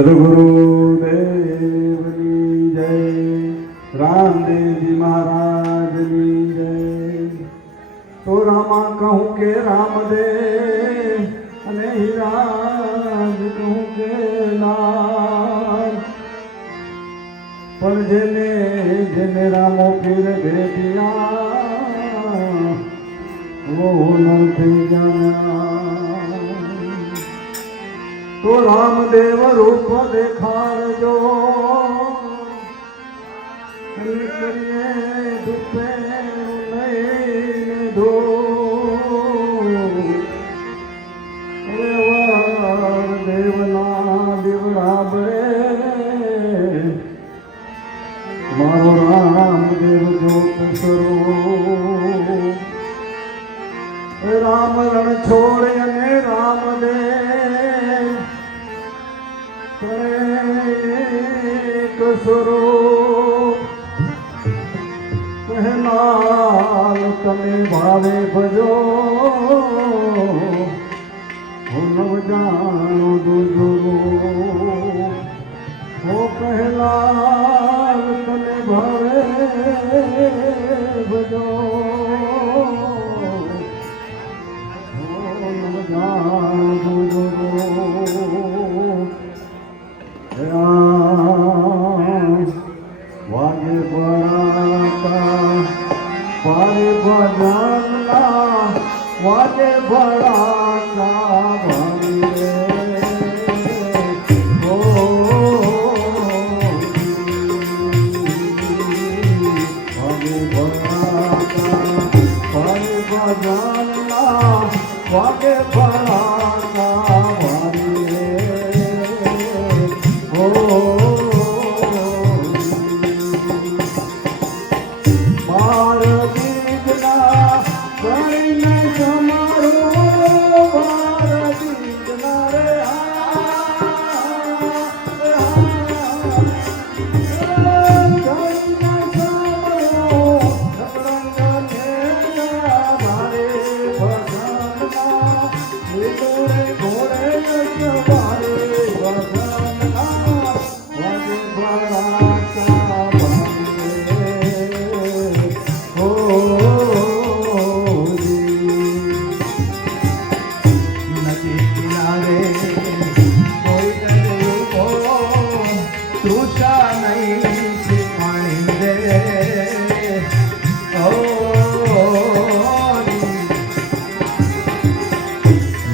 ಸದ್ಗುರು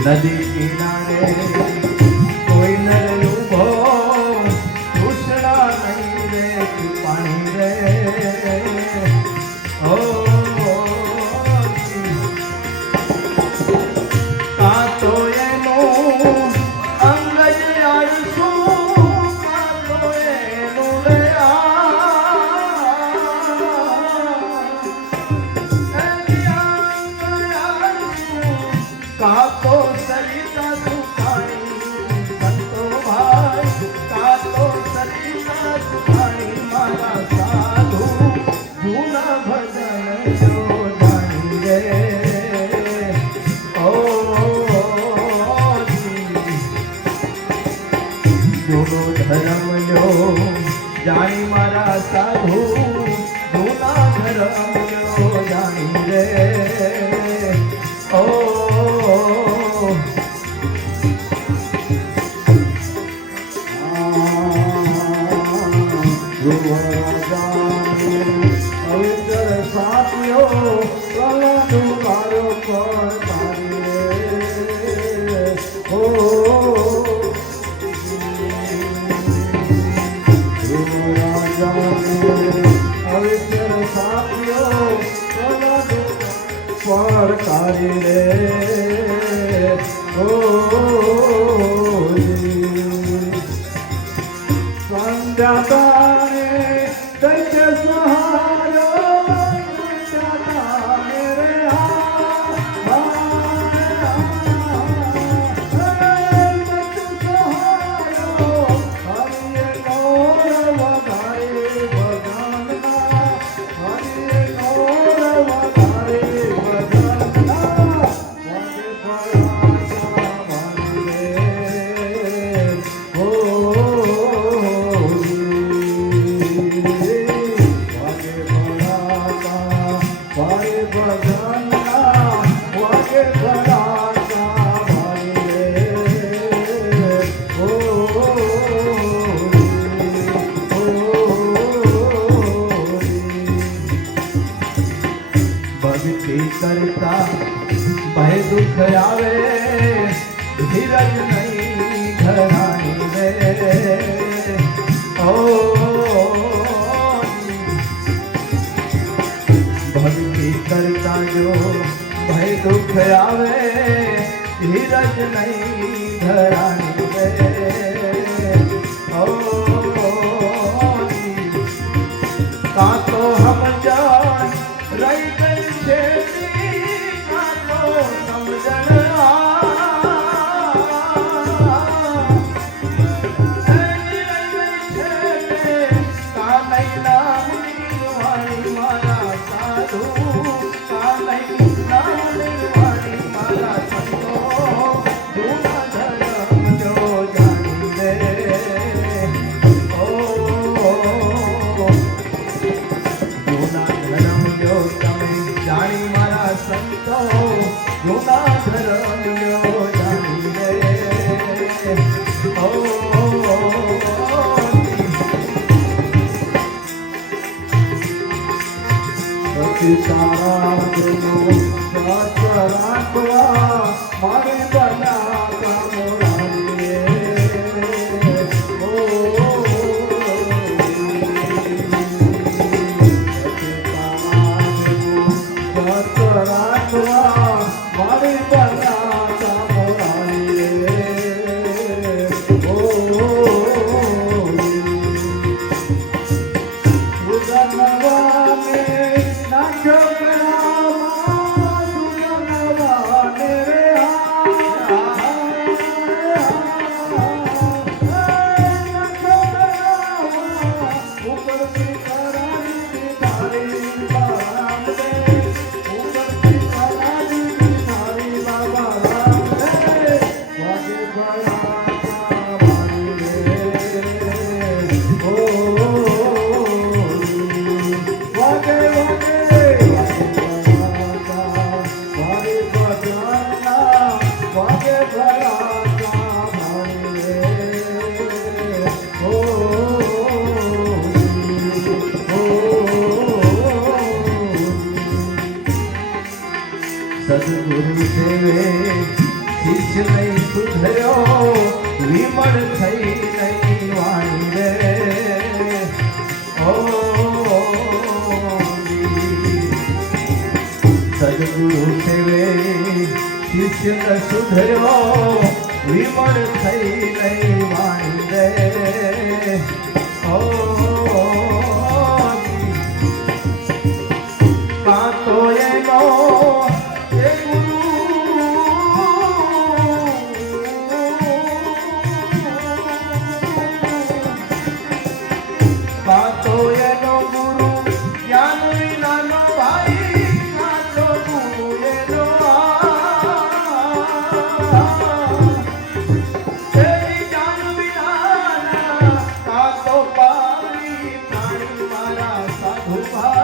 நதியினாலே to પર તારી રે કરતા ભય દુઃખ આવે ધીરજ નહીં ધરાણી રે ઓ ભક્તિ કરતા જો ભય દુઃખ આવે ધીરજ નહીં ધરાણી રે ઓ કાં તો હમ જાણ રહી ગઈ છે તારા મારી ચિત્ત સુધર્યો વિમળ થઈ નહીં માઈ ઓ 回好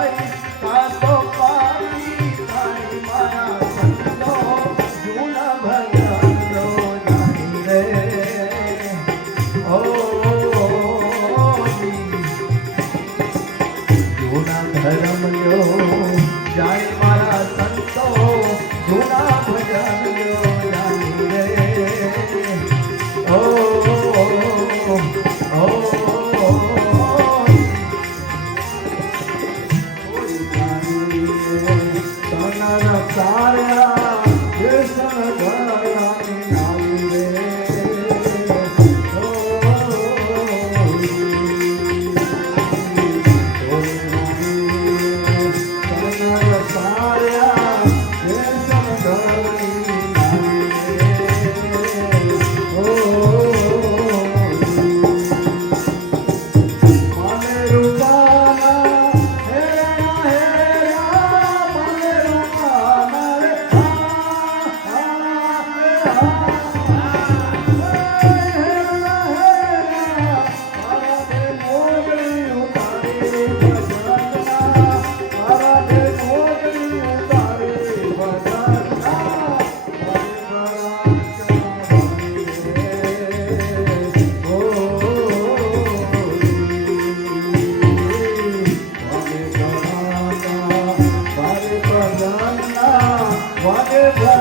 Wonderful.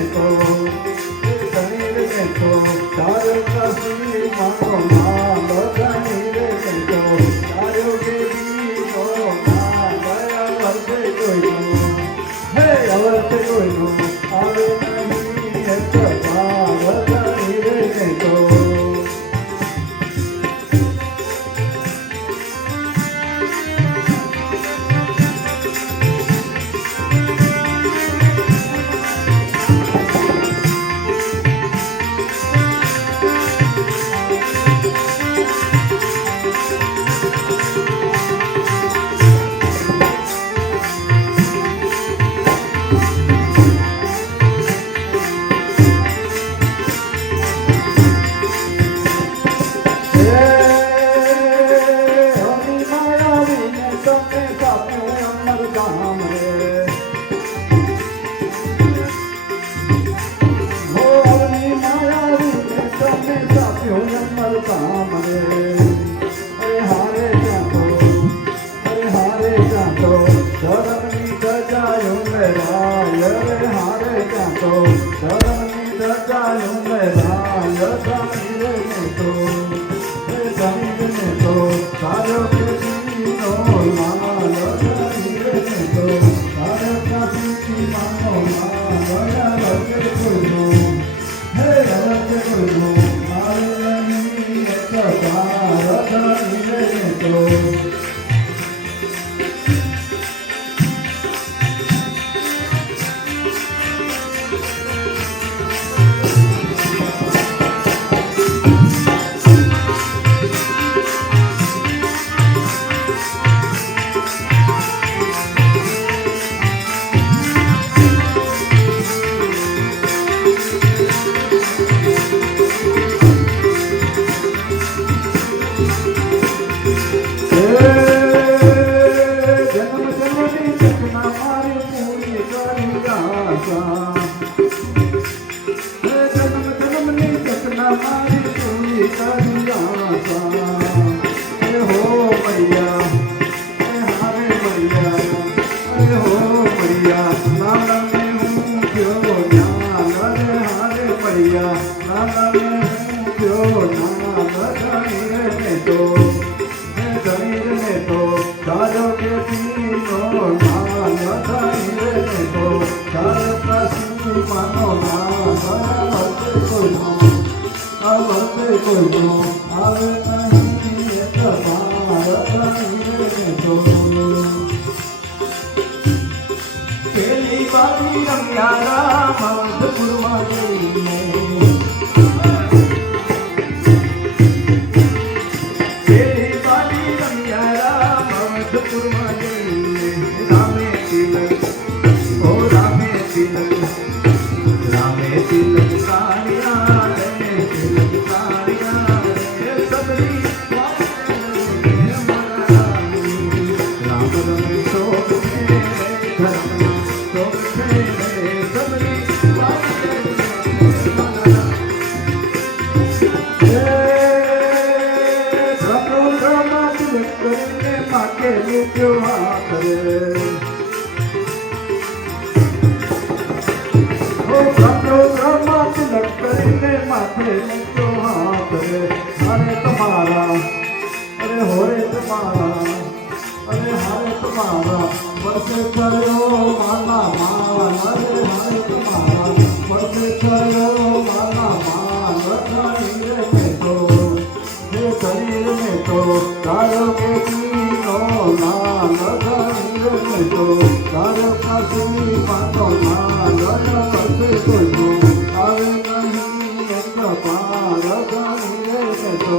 Oh. Lord, I love you. जन्म जन्म ने सपना मारे कोई कर ಜ್ಞಾನ ಮಾವತ್ತು ಗುರುವಾಗೆ કરીને માથે મૂકો હાથ. રે અરે તમારા, અરે હોરે તમારા, અરે હારે તમારા વર્ષે કર્યો માલા માલા, અરે હારે તમારા વર્ષે કર્યો માલા માલા શરીર મેં તો હે શરીર મેં તો કાળો કે પીનો ના શરીર મેં તો કાળો ના લગા પાસે કોઈ పారగా నిరసతో